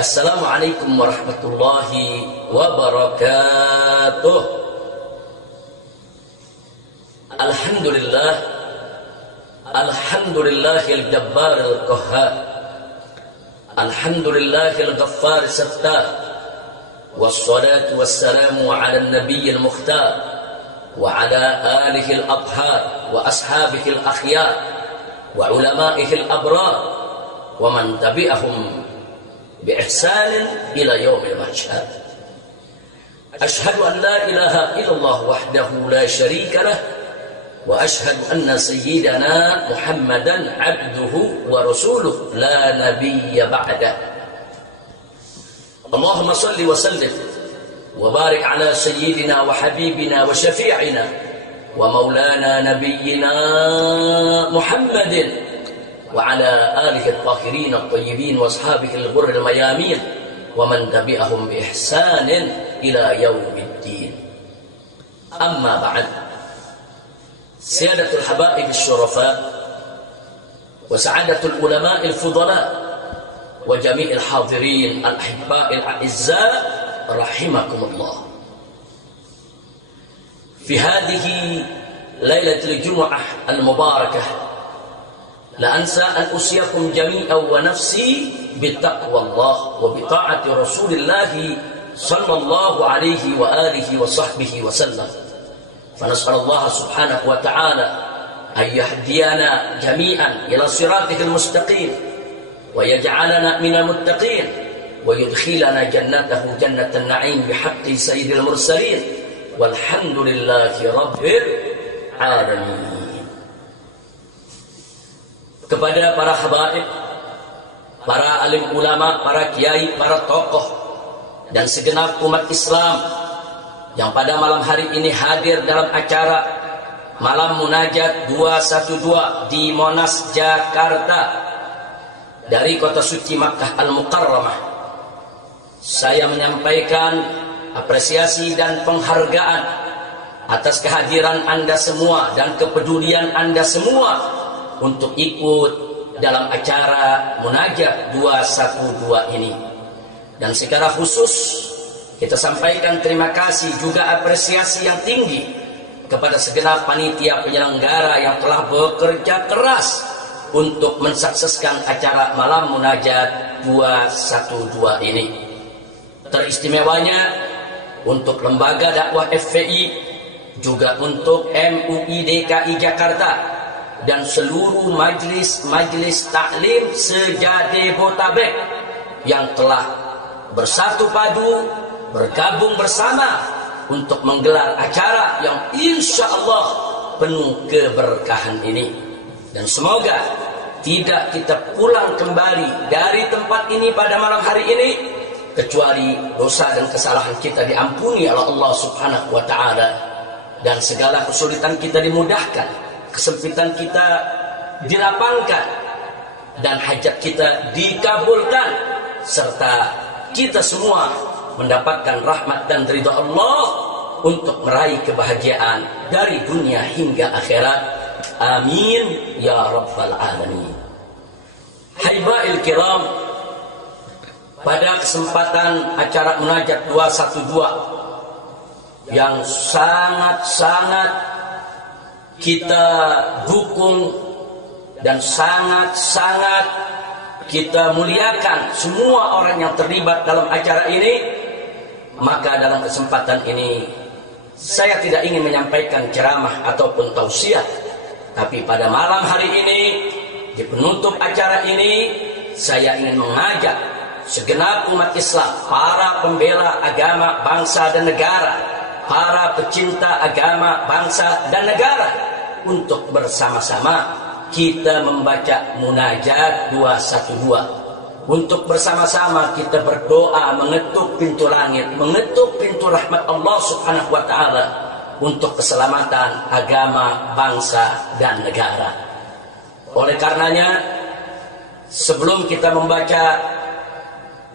Assalamualaikum warahmatullahi wabarakatuh. Alhamdulillah, alhamdulillahil jabbaril qahhar, alhamdulillahil ghaffar sattar, wassalatu wassalamu ala nabiyyil mukhtar wa ala alihi al-athhar wa ashabihi al-akhyar wa ulama'ihi al-abrar wa man tabi'ahum بإحسان إلى يوم المحشر. أشهد أن لا إله إلا الله وحده لا شريك له وأشهد أن سيدنا محمدا عبده ورسوله لا نبي بعده. اللهم صل وسلم وبارك على سيدنا وحبيبنا وشفيعنا ومولانا نبينا محمد وعلى آله الطاهرين الطيبين وأصحابه الغر الميامين ومن تبعهم بإحسان إلى يوم الدين. أما بعد، سيادة الحبائب الشرفاء وسعادة العلماء الفضلاء وجميع الحاضرين الأحباء الأعزاء رحمكم الله، في هذه ليلة الجمعة المباركة لا أنسى أن أوصيكم جميعا ونفسي بتقوى الله وبطاعة رسول الله صلى الله عليه وآله وصحبه وسلم. فنسأل الله سبحانه وتعالى أن يهدينا جميعا إلى صراطه المستقيم ويجعلنا من المتقين ويدخلنا جنته جنة النعيم بحق سيد المرسلين والحمد لله رب العالمين. Kepada para habaib, para alim ulama, para kiai, para tokoh, dan segenap umat Islam yang pada malam hari ini hadir dalam acara Malam Munajat 212 di Monas, Jakarta, dari kota suci Makkah Al-Mukarramah, saya menyampaikan apresiasi dan penghargaan atas kehadiran Anda semua dan kepedulian Anda semua untuk ikut dalam acara Munajat 212 ini. Dan secara khusus kita sampaikan terima kasih juga apresiasi yang tinggi kepada segenap panitia penyelenggara yang telah bekerja keras untuk mensukseskan acara Malam Munajat 212 ini. Teristimewanya untuk Lembaga Dakwah FPI, juga untuk MUI DKI Jakarta dan seluruh majlis taklim se-Jabodetabek yang telah bersatu padu, bergabung bersama untuk menggelar acara yang insya Allah penuh keberkahan ini. Dan semoga tidak kita pulang kembali dari tempat ini pada malam hari ini kecuali dosa dan kesalahan kita diampuni oleh Allah Subhanahu wa Ta'ala, dan segala kesulitan kita dimudahkan, kesempitan kita dilapangkan, dan hajat kita dikabulkan, serta kita semua mendapatkan rahmat dan ridha Allah untuk meraih kebahagiaan dari dunia hingga akhirat. Amin ya rabbal alamin. Haibail kiram, pada kesempatan acara Munajat 212 yang sangat-sangat kita dukung dan sangat-sangat kita muliakan semua orang yang terlibat dalam acara ini, maka dalam kesempatan ini saya tidak ingin menyampaikan ceramah ataupun tausiah, tapi pada malam hari ini di penutup acara ini saya ingin mengajak segenap umat Islam, para pembela agama, bangsa dan negara, para pecinta agama, bangsa dan negara, untuk bersama-sama kita membaca Munajat 212. Untuk bersama-sama kita berdoa mengetuk pintu langit, mengetuk pintu rahmat Allah Subhanahu wa Ta'ala untuk keselamatan agama, bangsa dan negara. Oleh karenanya, sebelum kita membaca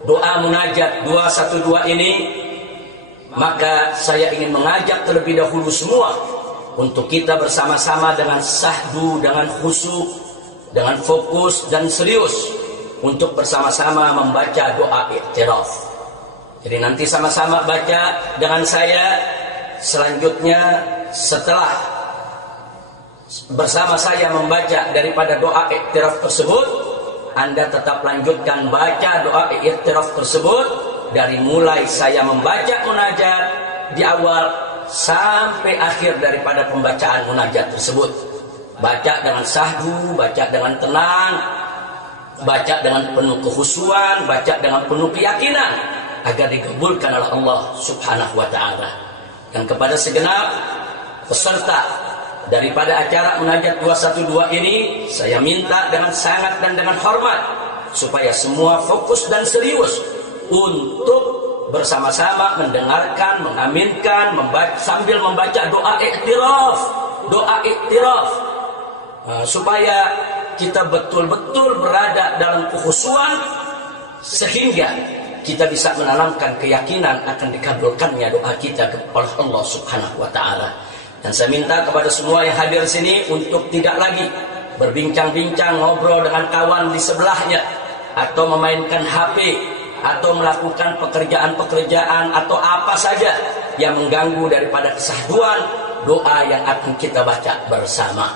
doa Munajat 212 ini, maka saya ingin mengajak terlebih dahulu semua untuk kita bersama-sama dengan sahdu, dengan khusyuk, dengan fokus dan serius untuk bersama-sama membaca doa iktiraf. Jadi nanti sama-sama baca dengan saya. Selanjutnya setelah bersama saya membaca daripada doa iktiraf tersebut, Anda tetap lanjutkan baca doa iktiraf tersebut dari mulai saya membaca munajat di awal sampai akhir daripada pembacaan munajat tersebut. Baca dengan sahdu, baca dengan tenang, baca dengan penuh kekhusyuan, baca dengan penuh keyakinan agar dikabulkan oleh Allah Subhanahu wa taala. Dan kepada segenap peserta daripada acara munajat 212 ini, saya minta dengan sangat dan dengan hormat supaya semua fokus dan serius untuk bersama-sama mendengarkan, mengaminkan, sambil membaca doa iktiraf. Doa iktiraf. Supaya kita betul-betul berada dalam kekhusyuan sehingga kita bisa menanamkan keyakinan akan dikabulkannya doa kita oleh Allah Subhanahu wa taala. Dan saya minta kepada semua yang hadir di sini untuk tidak lagi berbincang-bincang, ngobrol dengan kawan di sebelahnya, atau memainkan HP, atau melakukan pekerjaan-pekerjaan atau apa saja yang mengganggu daripada kesahduan doa yang akan kita baca bersama.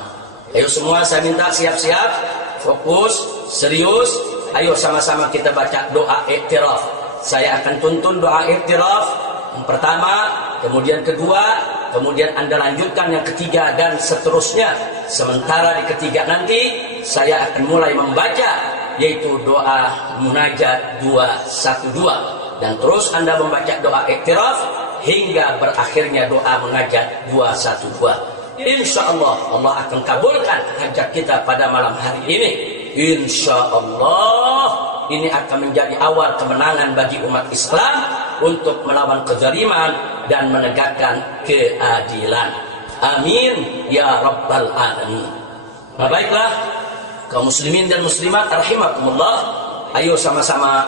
Ayo semua saya minta siap-siap, fokus, serius. Ayo sama-sama kita baca doa iktiraf. Saya akan tuntun doa iktiraf yang pertama, kemudian kedua, kemudian Anda lanjutkan yang ketiga dan seterusnya. Sementara di ketiga nanti saya akan mulai membaca, yaitu doa munajat 212, dan terus Anda membaca doa iktiraf hingga berakhirnya doa munajat 212. Insya Allah Allah akan kabulkan hajat kita pada malam hari ini. Insya Allah ini akan menjadi awal kemenangan bagi umat Islam untuk melawan kezaliman dan menegakkan keadilan. Amin ya rabbal alamin. Nah, baiklah kaum muslimin dan muslimat rahimakumullah, ayo sama-sama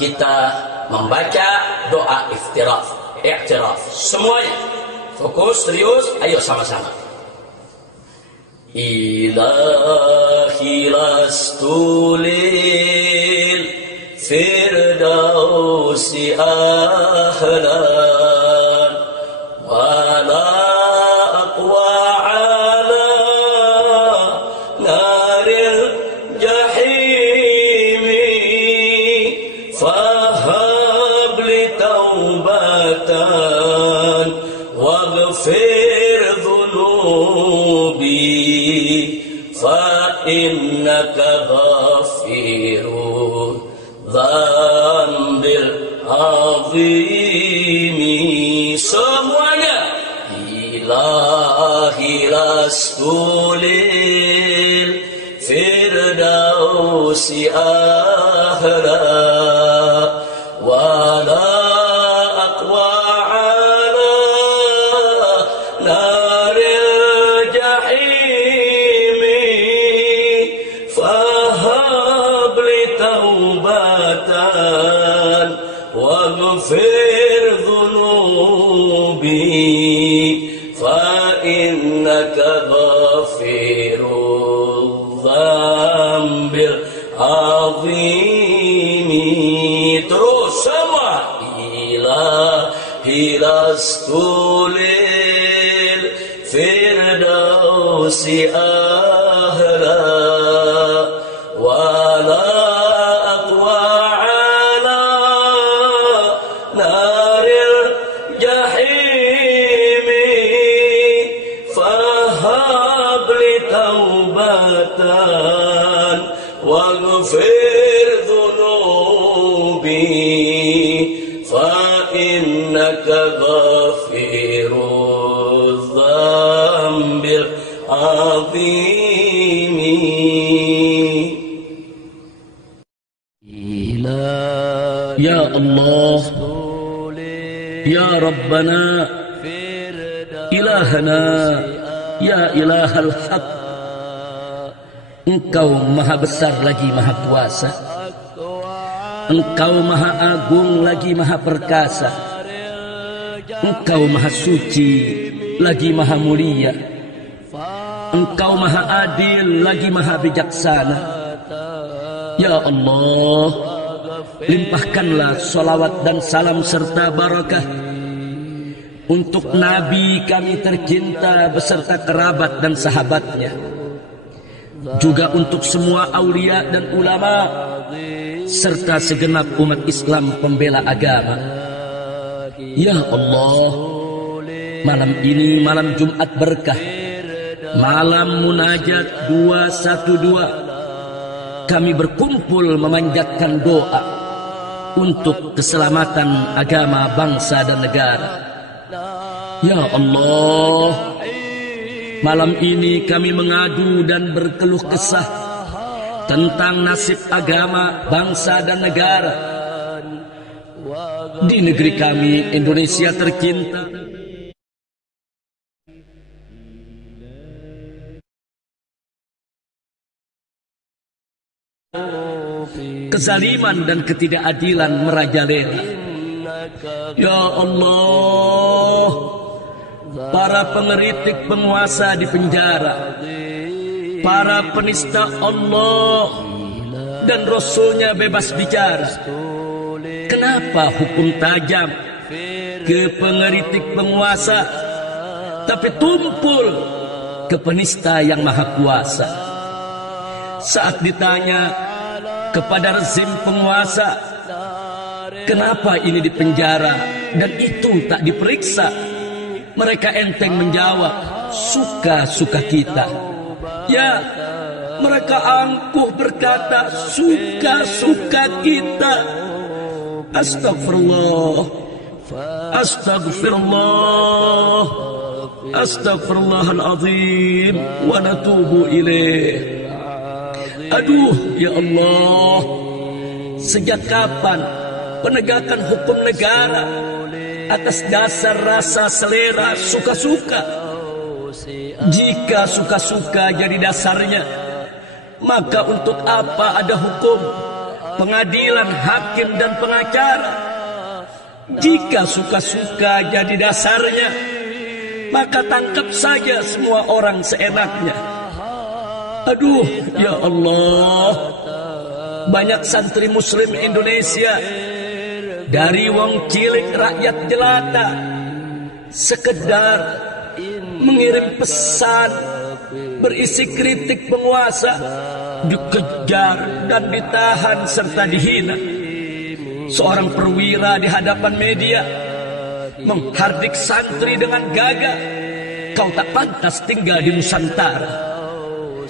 kita membaca doa iktiraf semuanya. Fokus, serius, ayo sama-sama. Ilahi lastu lil firdausi ahlan wa la aqwa ala naril jahimi fahab li taubatan waghfir dhunubi fa innaka ghafirun dzambil azimi. Semuanya. Ilahi lastu lil firdausi ahla wa la aqwa ala naril jahimi fahab li taubatan waghfir dhunubi fa innaka ghafirul dzambil azimi. Terus semua. Ilahi lastu lil firdausi ahla wa la aqwa ala naril jahimi fahab li taubatan waghfir dhunubi fa innaka ghafirul dzambil azimi. Ya Allah, Ya Rabbana, Ilahana, Ya Ilahal Haq, Engkau maha besar lagi maha kuasa, Engkau maha agung lagi maha perkasa, Engkau maha suci lagi maha mulia, Engkau maha adil lagi maha bijaksana. Ya Allah, limpahkanlah salawat dan salam serta barakah untuk Nabi kami tercinta beserta kerabat dan sahabatnya, juga untuk semua aulia dan ulama serta segenap umat Islam pembela agama. Ya Allah, malam ini malam Jumat berkah, malam munajat 212, kami berkumpul memanjatkan doa untuk keselamatan agama, bangsa dan negara. Ya Allah, malam ini kami mengadu dan berkeluh kesah tentang nasib agama, bangsa dan negara di negeri kami Indonesia tercinta. Kezaliman dan ketidakadilan merajalela. Ya Allah, para pengeritik penguasa di penjara, para penista Allah dan Rasulnya bebas bicara. Kenapa hukum tajam ke pengeritik penguasa, tapi tumpul ke penista yang maha kuasa? Saat ditanya kepada rezim penguasa, kenapa ini dipenjara dan itu tak diperiksa, mereka enteng menjawab, suka-suka kita. Ya, mereka angkuh berkata, suka-suka kita. Astagfirullah, astagfirullah, astagfirullahaladzim, wa natubu ilaih. Aduh, ya Allah, sejak kapan penegakan hukum negara atas dasar rasa selera suka-suka? Jika suka-suka jadi dasarnya, maka untuk apa ada hukum, pengadilan, hakim dan pengacara? Jika suka-suka jadi dasarnya, maka tangkap saja semua orang seenaknya. Aduh, ya Allah, banyak santri muslim Indonesia, dari wong cilik rakyat jelata, sekedar mengirim pesan berisi kritik penguasa, dikejar dan ditahan serta dihina. Seorang perwira di hadapan media menghardik santri dengan gagah, kau tak pantas tinggal di Nusantara.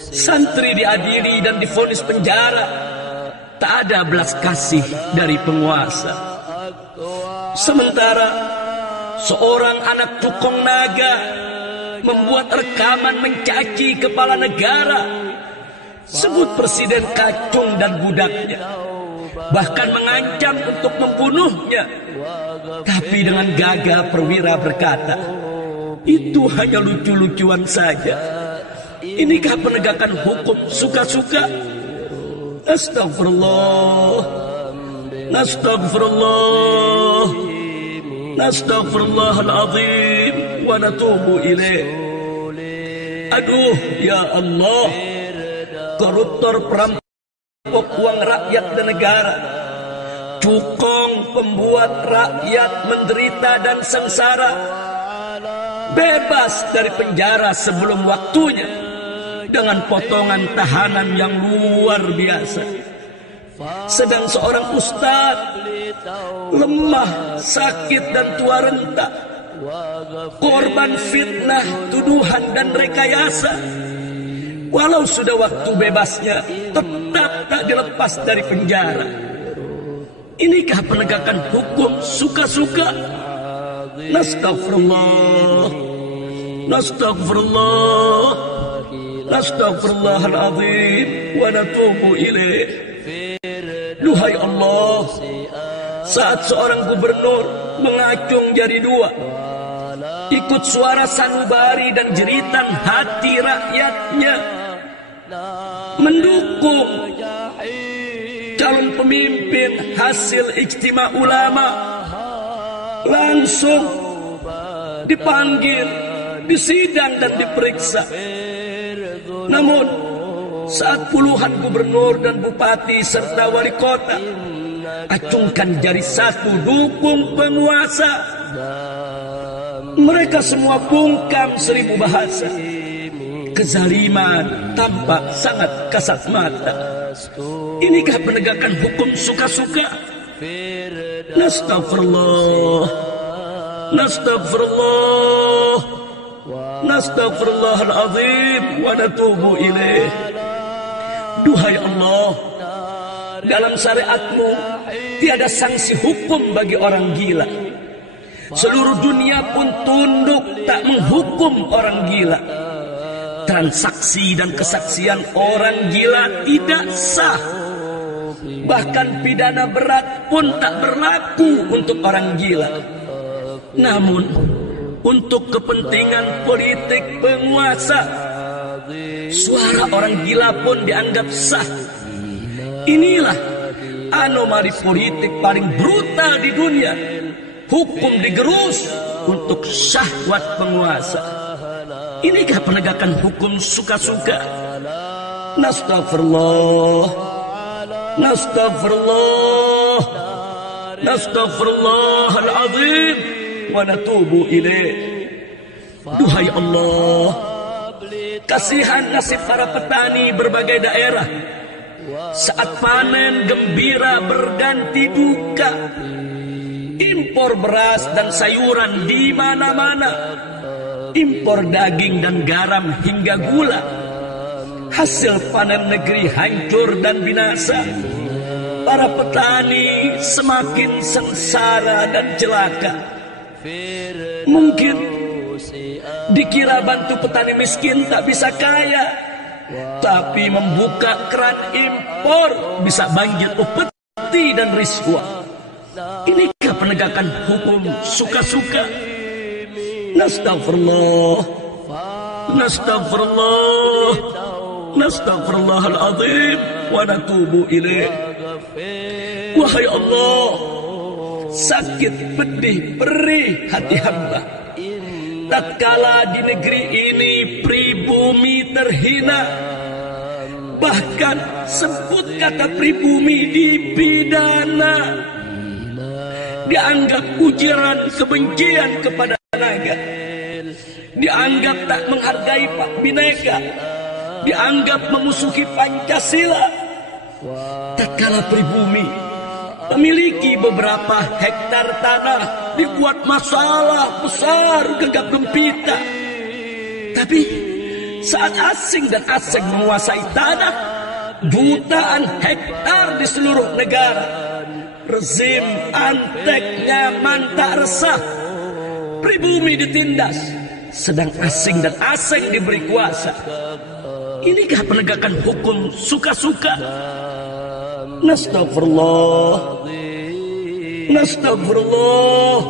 Santri diadili dan divonis penjara, tak ada belas kasih dari penguasa. Sementara seorang anak tukang naga membuat rekaman mencaci kepala negara, sebut presiden kacung dan budaknya, bahkan mengancam untuk membunuhnya. Tapi dengan gagah perwira berkata, itu hanya lucu-lucuan saja. Inikah penegakan hukum suka-suka? Astagfirullah, astagfirullah, astagfirullahaladzim, wa natubu ilaih. Aduh, ya Allah, koruptor perampok uang rakyat dan negara, cukong pembuat rakyat menderita dan sengsara, bebas dari penjara sebelum waktunya dengan potongan tahanan yang luar biasa. Sedang seorang ustadz lemah, sakit dan tua renta, korban fitnah, tuduhan dan rekayasa, walau sudah waktu bebasnya tetap tak dilepas dari penjara. Inikah penegakan hukum suka-suka? Astagfirullah, astagfirullah, astagfirullahaladzim, wa natubu ilaih. Duhai Allah, saat seorang gubernur mengacung jari dua, ikut suara sanubari dan jeritan hati rakyatnya, mendukung calon pemimpin hasil ijtima ulama, langsung dipanggil, disidang dan diperiksa. Namun saat puluhan gubernur dan bupati serta wali kota acungkan jari satu dukung penguasa. Mereka semua bungkam 1000 bahasa. Kezaliman tampak sangat kasat mata. Inikah penegakan hukum suka-suka? Nastagfirullah, nastagfirullah, nastagfirullahaladzim wa natubu ilaih. Duhai Allah, dalam syariatmu tiada sanksi hukum bagi orang gila. Seluruh dunia pun tunduk tak menghukum orang gila. Transaksi dan kesaksian orang gila tidak sah. Bahkan pidana berat pun tak berlaku untuk orang gila. Namun untuk kepentingan politik penguasa, suara orang gila pun dianggap sah. Inilah anomali politik paling brutal di dunia. Hukum digerus untuk syahwat penguasa. Inikah penegakan hukum suka-suka? Nastagfirullah, nastagfirullah, nastagfirullahaladzim wa natubu ilaih. Duhai Allah, kasihan nasib para petani berbagai daerah. Saat panen gembira berganti duka. Impor beras dan sayuran di mana-mana. Impor daging dan garam hingga gula. Hasil panen negeri hancur dan binasa. Para petani semakin sengsara dan celaka. Mungkin dikira bantu petani miskin tak bisa kaya, tapi membuka keran impor bisa banjir upeti dan riswa. Inikah penegakan hukum suka-suka? Nastagfirullah, nastagfirullah, nastagfirullahaladzim wa natubu ilaih. Wahai Allah, sakit pedih perih hati hamba tatkala di negeri ini pribumi terhina. Bahkan sebut kata pribumi dipidana, dianggap ujaran kebencian kepada naga, dianggap tak menghargai Pak Bhinneka, dianggap memusuhi Pancasila. Tatkala pribumi memiliki beberapa hektar tanah dibuat masalah besar gegap gempita. Tapi saat asing dan asing menguasai tanah jutaan hektar di seluruh negara, rezim antek nyaman tak resah, pribumi ditindas, sedang asing dan asing diberi kuasa. Inikah penegakan hukum suka-suka? Nastagfirullah, nastagfirullah,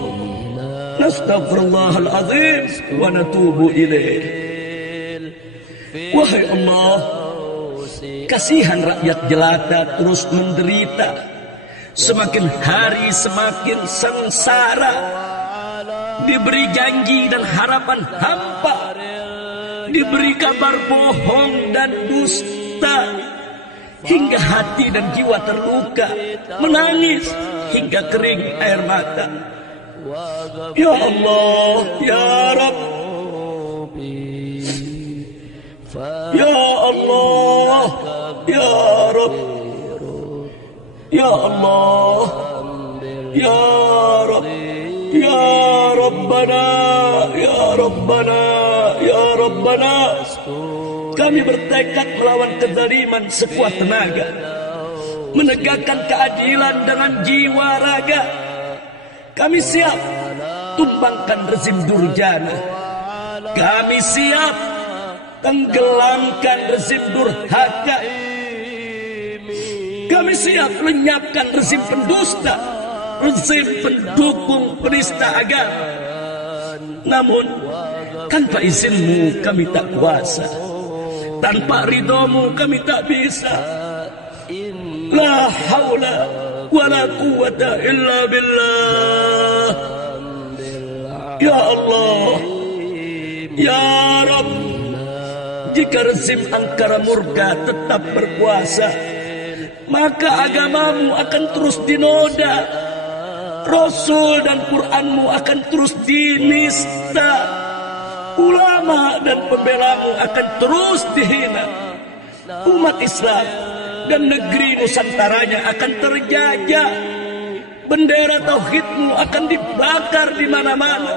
nastagfirullahaladzim wa natubu ilaih. Wahai Allah, kasihan rakyat jelata terus menderita. Semakin hari semakin sengsara. Diberi janji dan harapan hampa, diberi kabar bohong dan dusta, hingga hati dan jiwa terluka, menangis hingga kering air mata. Ya Allah, Ya Rabb, Ya Allah, Ya Rabb, Ya Allah, Ya Rabb, Ya Rabbana, Ya Rabbana, Ya Rabbana. Kami bertekad melawan kezaliman sekuat tenaga, menegakkan keadilan dengan jiwa raga. Kami siap tumbangkan rezim durjana. Kami siap tenggelamkan rezim durhaka. Kami siap lenyapkan rezim pendusta, rezim pendukung penista agama. Namun tanpa izinmu kami tak kuasa, tanpa ridhomu kami tak bisa. La haula wa la quwata illa billah. Ya Allah, Ya Rabb, jika rezim angkara murka tetap berkuasa, maka agamamu akan terus dinoda, Rasul dan Quranmu akan terus dinista, ulama dan pembelamu akan terus dihina, umat Islam dan negeri Nusantaranya akan terjajah, bendera tauhidmu akan dibakar di mana-mana.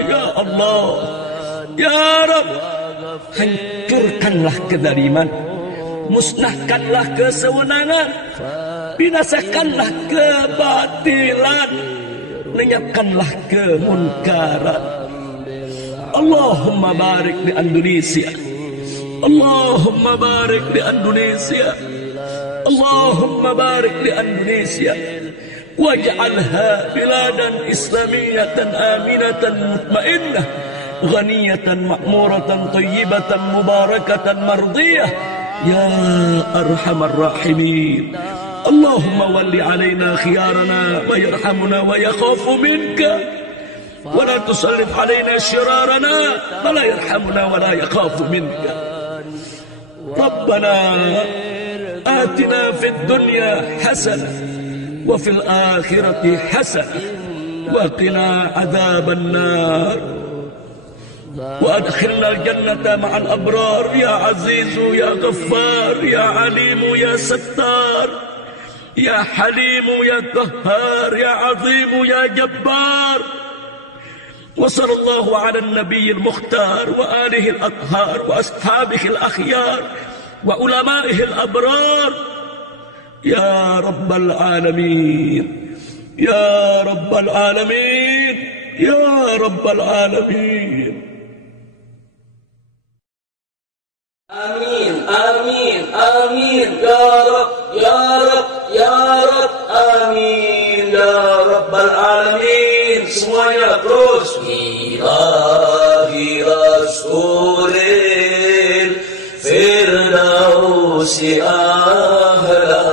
Ya Allah, ya Rabb, hancurkanlah kezaliman, musnahkanlah kesewenangan, binasakanlah kebatilan, lenyapkanlah kemunkaran. Allahumma barik di Indonesia, Allahumma barik di Indonesia, Allahumma barik di Indonesia, waj'alha biladan islamiyatan aminatan mutmainnah ghaniyatan ma'muratan tayyibatan mubarakatan mardiyah ya arhamar rahimin. Allahumma walli alaina khiyarana wa yarhamuna wa yakhafu minka wa la tusallif alaina syirarana wa la yarhamuna wa la yakhafu minka. Rabbana atina fid dunya hasanah wa fil akhirati hasanah wa qina adzaban nar وأدخلنا الجنة مع الأبرار يا عزيز يا غفار يا عليم يا ستار يا حليم يا قهار يا عظيم يا جبار. وصلى الله على النبي المختار وآله الأطهار وأصحابه الأخيار وعلمائه الأبرار يا رب العالمين يا رب العالمين يا رب العالمين. Amin, amin, amin, ya Rabb, ya Rabb, ya Rabb, amin, ya Rabbal Alamin. Semuanya terus. Ilahi Rasulil Firdausi ahla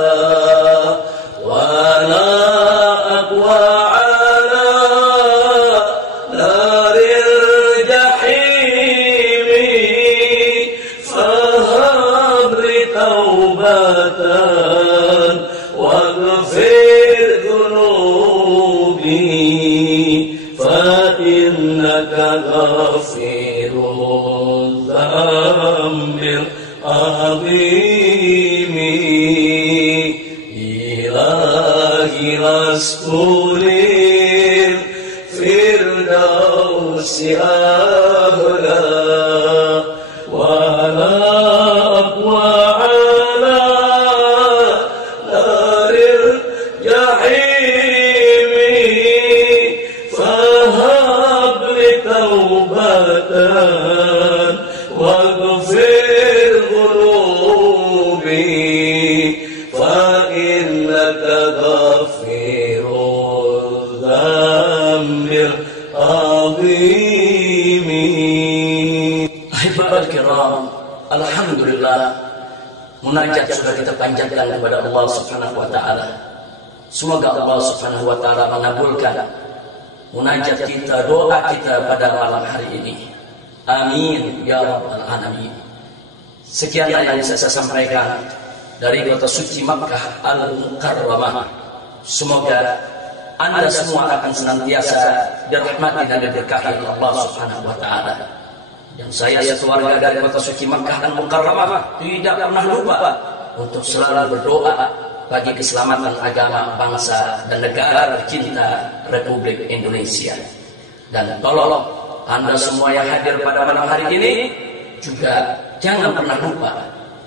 wa la aqwa ala naril jahimi fahabri taubatan waghfir dhunubi fa innaka ghafirun dzambir azimi. Ilahi Rasulil Firdausi ahla wa la aqwa ala naril jahimi fahab li taubatan waghfir dhunubi fa innaka ghafirun dzambir azimi. Ahibatul kiram, alhamdulillah, munajat sudah kita panjatkan kepada Allah Subhanahu wa taala. Semoga Allah Subhanahu wa taala mengabulkan munajat kita, doa kita pada malam hari ini. Amin ya rabbal alamin. Sekian yang bisa saya sampaikan dari kota suci Makkah Al-Mukarramah. Semoga Anda semua akan senantiasa dirahmati dan diberkahi oleh Allah Subhanahu wa taala. Dan saya sekeluarga dari kota suci Makkah Al-Mukarramah tidak pernah lupa untuk selalu berdoa bagi keselamatan agama, bangsa dan negara tercinta Republik Indonesia. Dan tolong Anda semua yang hadir pada malam hari ini juga jangan pernah lupa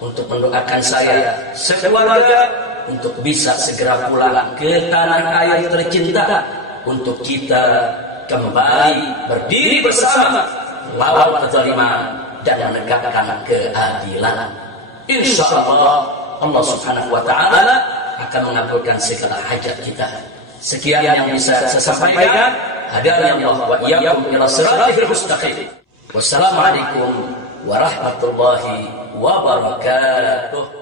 untuk mendoakan saya sekeluarga untuk bisa segera pulang ke tanah air tercinta, untuk kita kembali berdiri bersama lawan kezaliman dan menegakkan keadilan. Insyaallah Allah Subhanahu wa taala akan mengabulkan segala hajat kita. Sekian yang bisa saya sampaikan. Hadani Allah wa iyyakum ila siratal mustaqim. Wassalamualaikum warahmatullahi wabarakatuh.